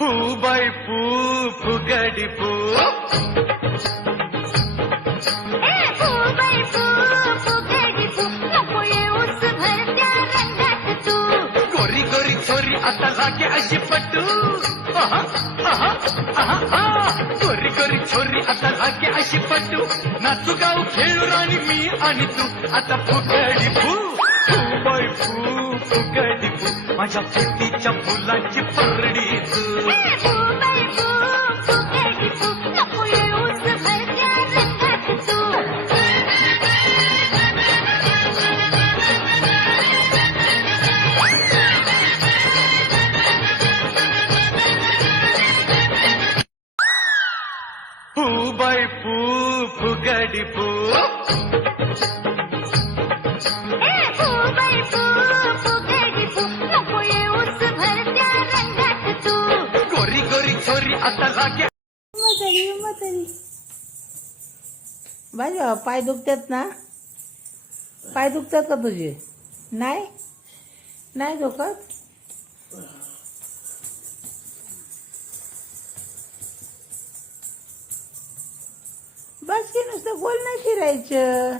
पू बाई पू फुगडी पू गोरी गोरी छोरी आता लागे अशी पटू गोरी गोरी छोरी आता लागे अशी पटू नाचू गाव खेळू राणी मी आणि तू आता फुगडी फू फू बाई फू फुगडी फू माझ्या प्रीतीच्या फुलाची परडी तू पू बाई पू फुगडी पू गोरी गोरी छोरी आता लागे बाई पाय दुखतात ना? पाय दुखतात का तुझे? नाही नाही दुखत. बस की नुसतं गोल नाही फिरायचं.